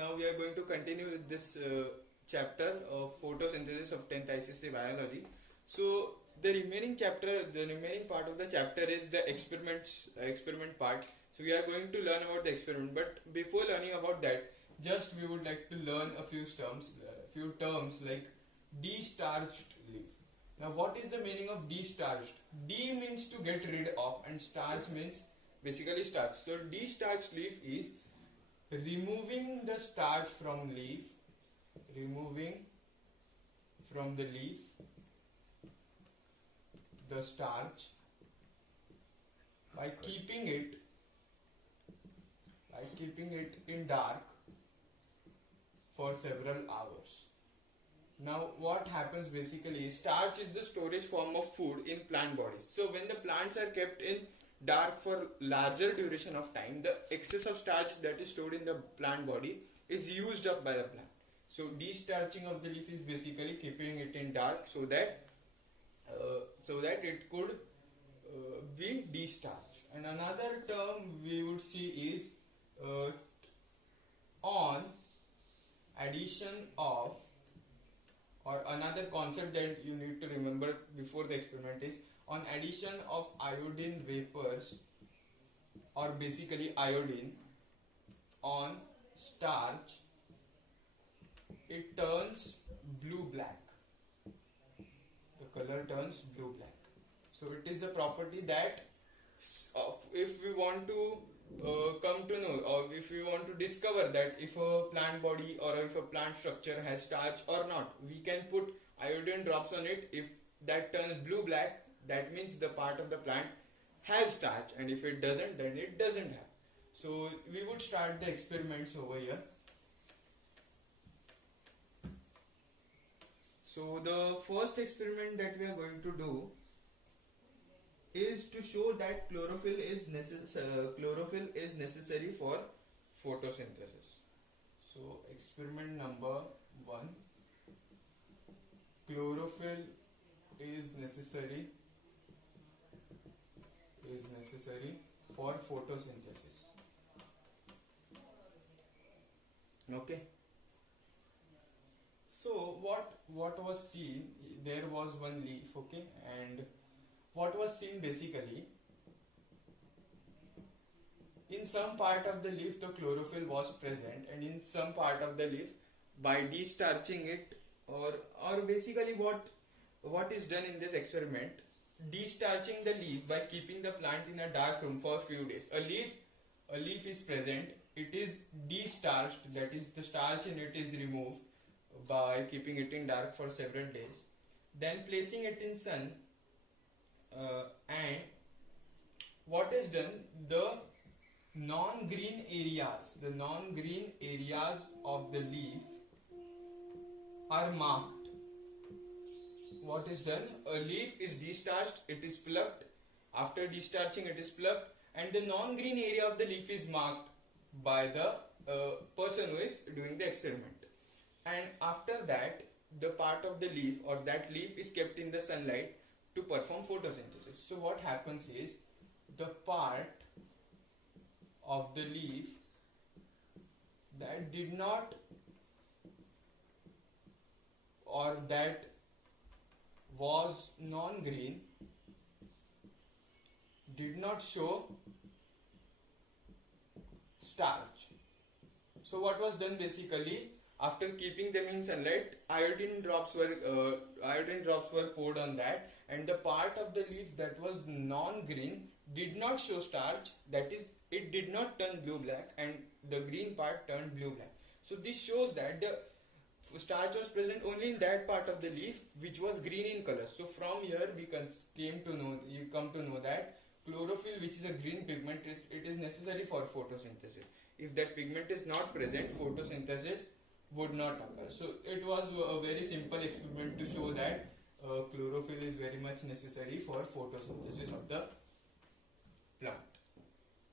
now we are going to continue with this chapter of photosynthesis of 10th ICSE biology. So the remaining part of the chapter is the experiment part. So we are going to learn about the experiment, but before learning about that, just we would like to learn a few terms like de-starched leaf. Now what is the meaning of de-starched? De means to get rid of and starch means basically starch. So de-starched leaf is removing the starch from leaf, the starch by keeping it in dark for several hours. Now what happens basically is starch is the storage form of food in plant bodies. So when the plants are kept in dark for larger duration of time, the excess of starch that is stored in the plant body is used up by the plant. So de-starching of the leaf is basically keeping it in dark so that it could be de-starched. And another term we would see is on addition of, or another concept that you need to remember before the experiment is on addition of iodine vapors, or basically iodine, on starch, it turns blue-black. The color turns blue-black. So it is the property that if we want to come to know, or if we want to discover that if a plant body or if a plant structure has starch or not, we can put iodine drops on it. If that turns blue-black, that means the part of the plant has starch, and if it doesn't, then it doesn't have. So we would start the experiments over here. So the first experiment that we are going to do is to show that chlorophyll is necessary for photosynthesis. So experiment number 1, chlorophyll is necessary for photosynthesis. Okay. So what was seen? There was one leaf, okay, and what was seen basically, in some part of the leaf the chlorophyll was present, and in some part of the leaf, by de-starching it, or basically what is done in this experiment, de-starching the leaf by keeping the plant in a dark room for a few days. A leaf is present, it is de-starched, that is the starch in it is removed by keeping it in dark for several days, then placing it in sun, and what is done, the non-green areas of the leaf are marked. What is done? A leaf is de-starched, it is plucked. After de-starching, it is plucked, and the non-green area of the leaf is marked by the person who is doing the experiment. And after that, the part of the leaf, or that leaf, is kept in the sunlight to perform photosynthesis. So what happens is, the part of the leaf that did not, or that was non-green, did not show starch. So what was done basically, after keeping them in sunlight, iodine drops were poured on that, and the part of the leaf that was non-green did not show starch, that is, it did not turn blue-black, and the green part turned blue-black. So this shows that the starch was present only in that part of the leaf which was green in color. So from here you come to know that chlorophyll, which is a green pigment, it is necessary for photosynthesis. If that pigment is not present, photosynthesis would not occur. So it was a very simple experiment to show that chlorophyll is very much necessary for photosynthesis of the plant.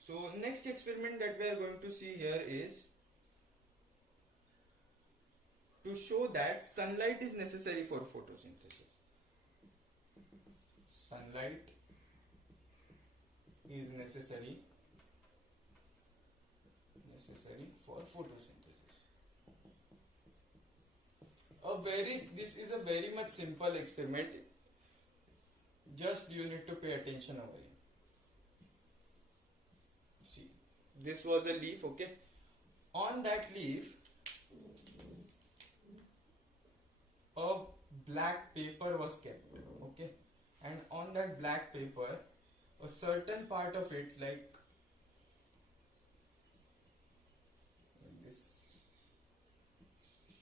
So next experiment that we are going to see here is to show that sunlight is necessary for photosynthesis. Sunlight is necessary for photosynthesis. this is a very much simple experiment. Just you need to pay attention over here. See, this was a leaf, okay? On that leaf, a black paper was kept, okay? And on that black paper, a certain part of it, like this,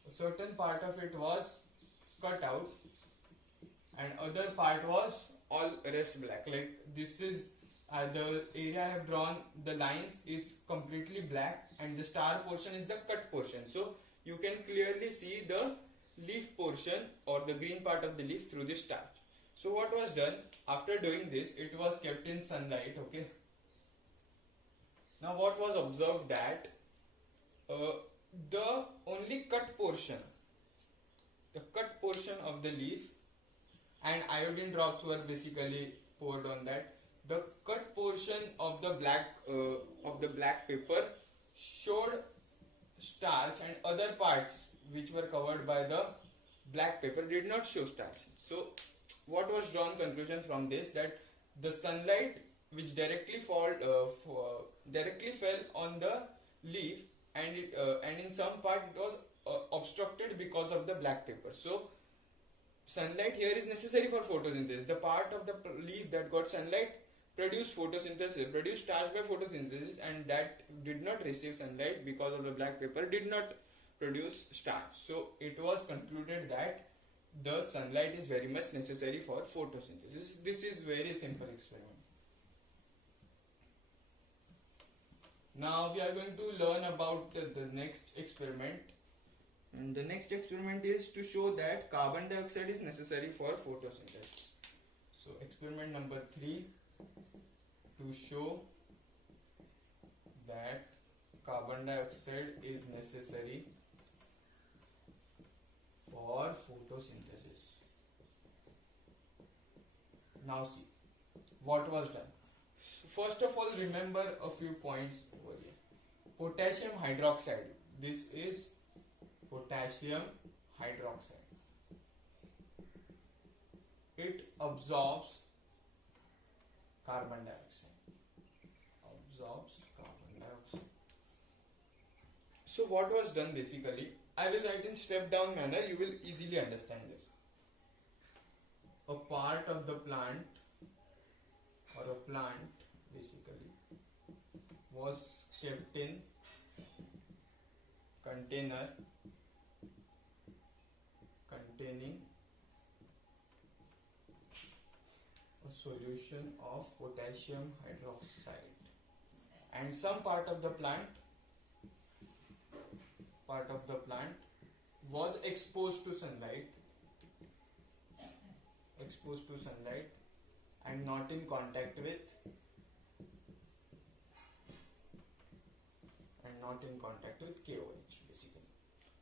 a certain part of it was cut out, and other part was all rest black. Like this is the area I have drawn, the lines is completely black, and the star portion is the cut portion. So you can clearly see the leaf portion or the green part of the leaf through this starch. So what was done after doing this? It was kept in sunlight, okay? Now what was observed, that the only cut portion, the cut portion of the leaf, and iodine drops were basically poured on that. The cut portion of the black paper showed starch, and other parts which were covered by the black paper did not show starch. So what was drawn conclusion from this, that the sunlight which directly fell on the leaf, and in some part it was obstructed because of the black paper. So sunlight here is necessary for photosynthesis. The part of the leaf that got sunlight produced photosynthesis, produced starch by photosynthesis, and that did not receive sunlight because of the black paper did not produce starch. So it was concluded that the sunlight is very much necessary for photosynthesis. This is very simple experiment. Now we are going to learn about the next experiment. And the next experiment is to show that carbon dioxide is necessary for photosynthesis. So experiment number 3, to show that carbon dioxide is necessary for photosynthesis. Now see what was done. First of all, remember a few points over here. Potassium hydroxide. This is potassium hydroxide. It absorbs carbon dioxide. Absorbs carbon dioxide. So what was done basically? I will write in step down manner. You will easily understand this. A part of the plant, or a plant basically, was kept in container containing a solution of potassium hydroxide, and some part of the plant was exposed to sunlight and not in contact with KOH basically.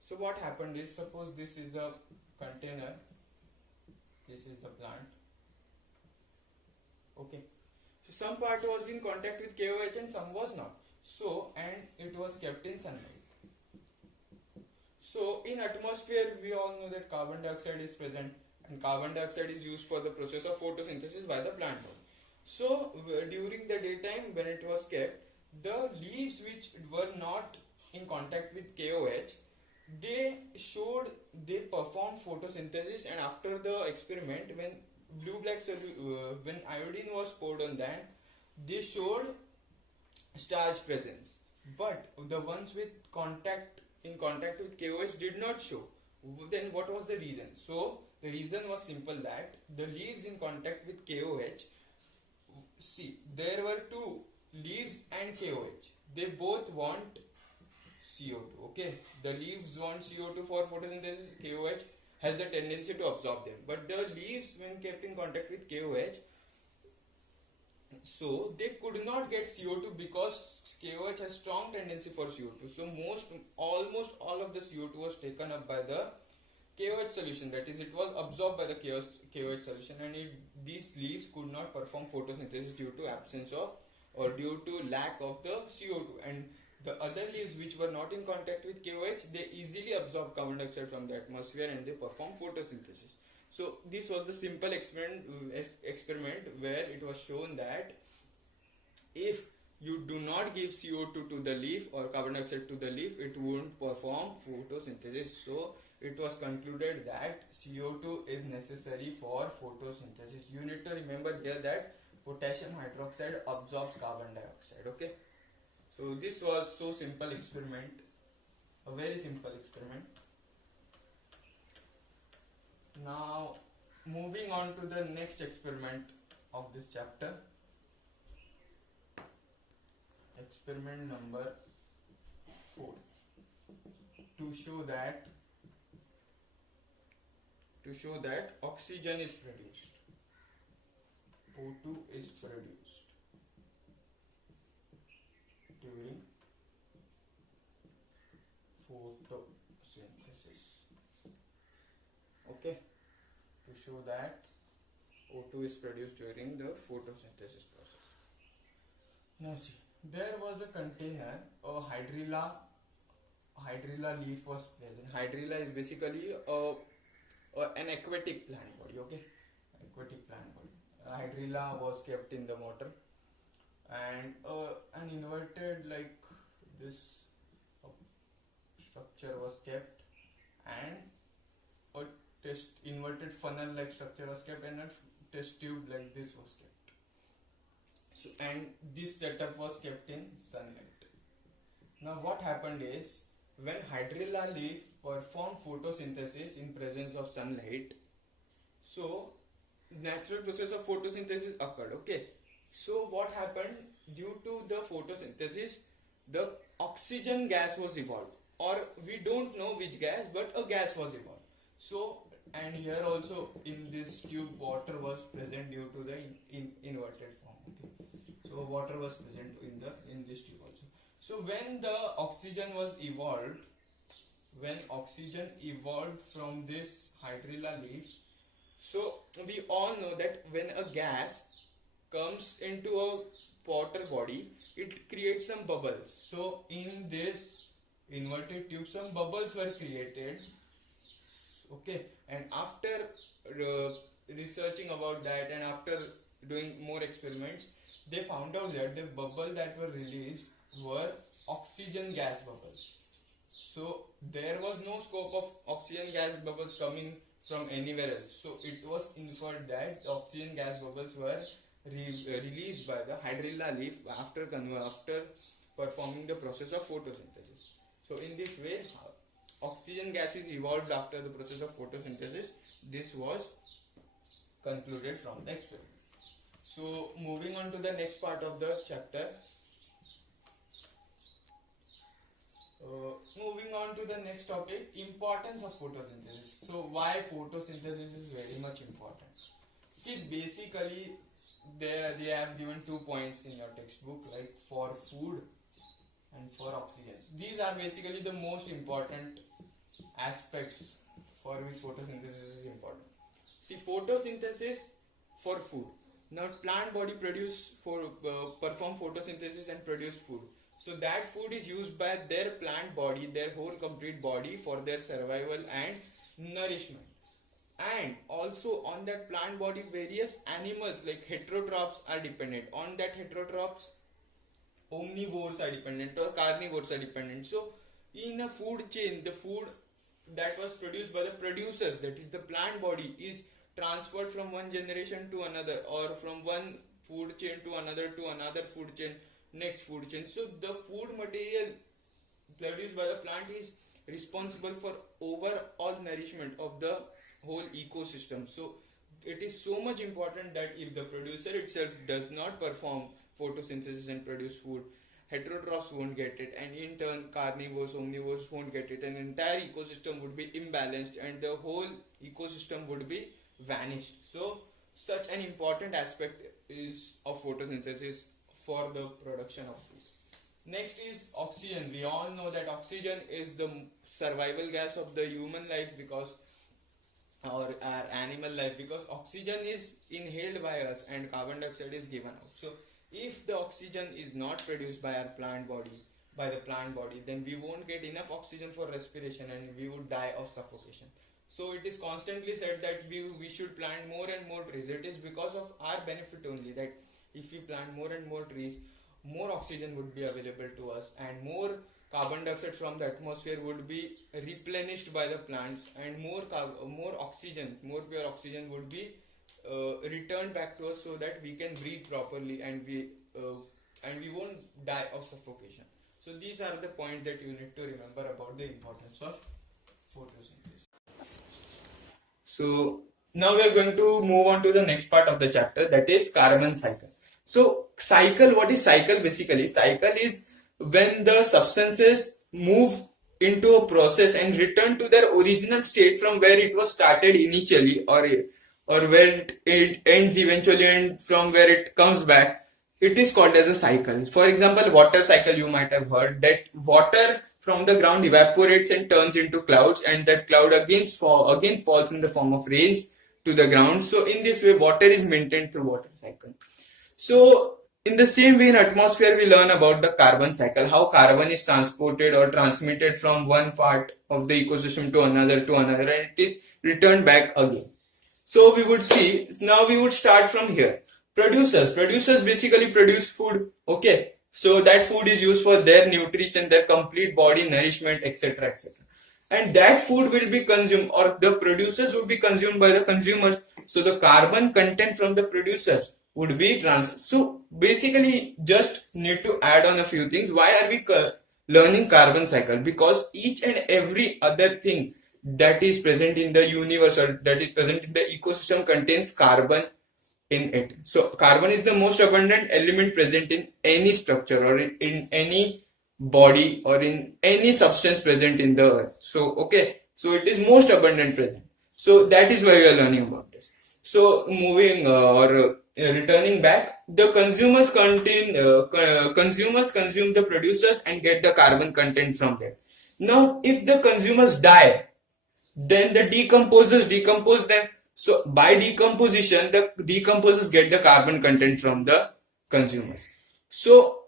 So what happened is, suppose this is the container, this is the plant, okay? So some part was in contact with KOH and some was not. So, and it was kept in sunlight. So in atmosphere we all know that carbon dioxide is present, and carbon dioxide is used for the process of photosynthesis by the plant. So during the daytime when it was kept, the leaves which were not in contact with KOH, they performed photosynthesis, and after the experiment, when when iodine was poured on them, they showed starch presence, but the ones in contact with KOH did not show. Then what was the reason? So the reason was simple, that the leaves in contact with KOH, see, there were two, leaves and KOH, they both want CO2, okay? The leaves want CO2 for photosynthesis, KOH has the tendency to absorb them, but the leaves, when kept in contact with KOH, so they could not get CO2 because KOH has strong tendency for CO2. So almost all of the CO2 was taken up by the KOH solution, that is, it was absorbed by the KOH solution, and these leaves could not perform photosynthesis due to absence of, or due to lack of the CO2, and The other leaves which were not in contact with KOH, they easily absorb carbon dioxide from the atmosphere and they perform photosynthesis. So this was the simple experiment where it was shown that if you do not give CO2 to the leaf or carbon dioxide to the leaf, it won't perform photosynthesis. So it was concluded that CO2 is necessary for photosynthesis. You need to remember here that potassium hydroxide absorbs carbon dioxide. Okay. So this was so simple experiment, a very simple experiment. Now moving on to the next experiment of this chapter. Experiment number 4, to show that oxygen is produced, O2 is produced during photosynthesis. Okay, to show that O2 is produced during the photosynthesis process. Now see, there was a container, a hydrilla leaf was present. Hydrilla is basically an aquatic plant body. Okay, aquatic plant body. Hydrilla was kept in the water, and an inverted like this structure was kept, and a inverted funnel like structure was kept, and a test tube like this was kept. So, and this setup was kept in sunlight. Now what happened is, when hydrilla leaf performed photosynthesis in presence of sunlight, so natural process of photosynthesis occurred. Okay, so what happened, due to the photosynthesis, the oxygen gas was evolved, or we don't know which gas, but a gas was evolved. So, and here also in this tube water was present due to the inverted form. Okay, so water was present in this tube also. So when the oxygen was evolved, from this hydrilla leaf, so we all know that when a gas comes into a water body, it creates some bubbles. So in this inverted tube, some bubbles were created. Okay, and after researching about that, and after doing more experiments, they found out that the bubble that were released were oxygen gas bubbles. So there was no scope of oxygen gas bubbles coming from anywhere else. So it was inferred that the oxygen gas bubbles were released by the hydrilla leaf after performing the process of photosynthesis. So in this way, oxygen gas is evolved after the process of photosynthesis. This was concluded from the experiment. So moving on to the next part of the chapter. Moving on to the next topic, importance of photosynthesis. So why photosynthesis is very much important? See, basically they have given 2 points in your textbook, like for food and for oxygen. These are basically the most important aspects for which photosynthesis is important. See, photosynthesis for food. Now plant body perform photosynthesis and produce food. So that food is used by their plant body, their whole complete body, for their survival and nourishment. And also on that plant body, various animals like heterotrophs are dependent. On that heterotrophs, omnivores are dependent or carnivores are dependent. So in a food chain, the food that was produced by the producers, that is the plant body, is transferred from one generation to another, or from one food chain to another food chain, next food chain. So the food material produced by the plant is responsible for overall nourishment of the whole ecosystem. So it is so much important that if the producer itself does not perform photosynthesis and produce food, heterotrophs won't get it, and in turn carnivores, omnivores won't get it, and entire ecosystem would be imbalanced and the whole ecosystem would be vanished. So such an important aspect is of photosynthesis for the production of food. Next is oxygen. We all know that oxygen is the survival gas of the human life, or our animal life, because oxygen is inhaled by us and carbon dioxide is given out. So if the oxygen is not produced by our plant body, by the plant body, then we won't get enough oxygen for respiration and we would die of suffocation. So it is constantly said that we should plant more and more trees. It is because of our benefit only that if we plant more and more trees, more oxygen would be available to us and more carbon dioxide from the atmosphere would be replenished by the plants, and more oxygen, more pure oxygen would be returned back to us so that we can breathe properly and we won't die of suffocation. So these are the points that you need to remember about the importance of photosynthesis. So now we are going to move on to the next part of the chapter, that is carbon cycle. So cycle, what is cycle basically? Cycle is when the substances move into a process and return to their original state from where it was started initially, or where it ends eventually and from where it comes back. It is called as a cycle. For example, water cycle, you might have heard that water from the ground evaporates and turns into clouds, and that cloud again falls in the form of rains to the ground. So in this way, water is maintained through water cycle. So in the same way, in atmosphere, we learn about the carbon cycle, how carbon is transported or transmitted from one part of the ecosystem to another, and it is returned back again. So we would see, now we would start from here. Producers basically produce food, okay? So that food is used for their nutrition, their complete body nourishment, etc., etc. And that food will be consumed, or the producers would be consumed by the consumers. So the carbon content from the producers would be so basically, just need to add on a few things. Why are we learning carbon cycle? Because each and every other thing that is present in the universe or that is present in the ecosystem contains carbon in it. So carbon is the most abundant element present in any structure or in any body or in any substance present in the earth. So okay, so it is most abundant present. So that is why we are learning about this. So moving returning back, the consumers consume the producers and get the carbon content from them. Now if the consumers die, then the decomposers decompose them. So by decomposition, the decomposers get the carbon content from the consumers. So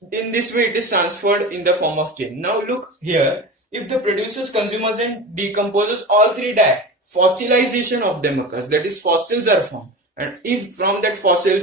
in this way, it is transferred in the form of chain. Now look here, if the producers, consumers and decomposers all three die, fossilization of them occurs, that is fossils are formed. And if from that fossil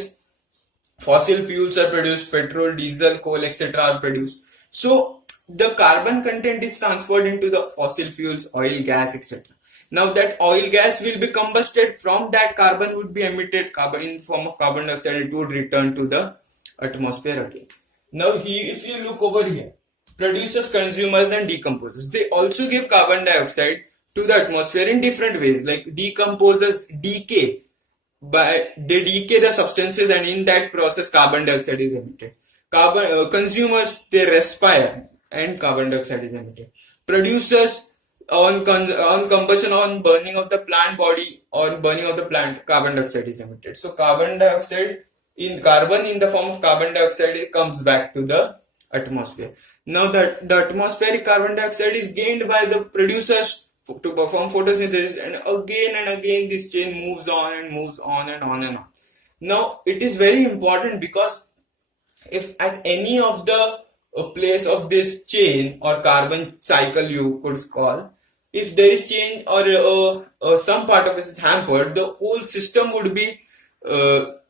fuels are produced, petrol, diesel, coal, etc. are produced. So the carbon content is transferred into the fossil fuels, oil, gas, etc. Now that oil gas will be combusted, from that carbon would be emitted, carbon in form of carbon dioxide, it would return to the atmosphere again. Now if you look over here, producers, consumers and decomposers, they also give carbon dioxide to the atmosphere in different ways. Like decomposers decay, they decay the substances and in that process carbon dioxide is emitted. Consumers, they respire and carbon dioxide is emitted. Producers, on combustion, on burning of the plant body or burning of the plant, carbon dioxide is emitted. So carbon in the form of carbon dioxide, it comes back to the atmosphere. Now the atmospheric carbon dioxide is gained by the producers to perform photosynthesis, and again this chain moves on and moves on and on and on. Now it is very important, because if at any of the place of this chain or carbon cycle you could call, if there is change or some part of it is hampered, the whole system would be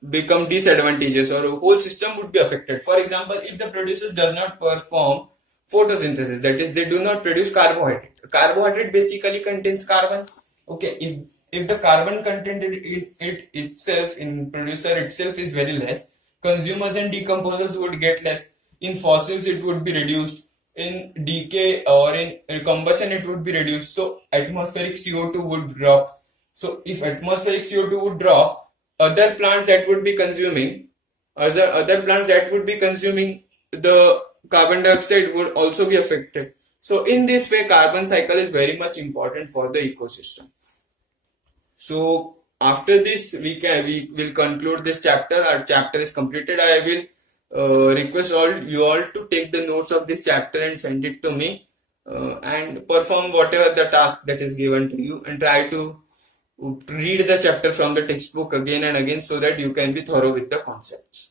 become disadvantageous, or the whole system would be affected. For example, if the producers does not perform photosynthesis, that is, they do not produce carbohydrate. Carbohydrate basically contains carbon. Okay, if the carbon content in it itself, in producer itself, is very less, consumers and decomposers would get less. In fossils, it would be reduced. In decay or in combustion, it would be reduced. So atmospheric CO2 would drop. So if atmospheric CO2 would drop, other plants that would be consuming the carbon dioxide would also be affected. So in this way, carbon cycle is very much important for the ecosystem. So after this, we will conclude this chapter. Our chapter is completed. I will request you all to take the notes of this chapter and send it to me, and perform whatever the task that is given to you, and try to read the chapter from the textbook again and again so that you can be thorough with the concepts.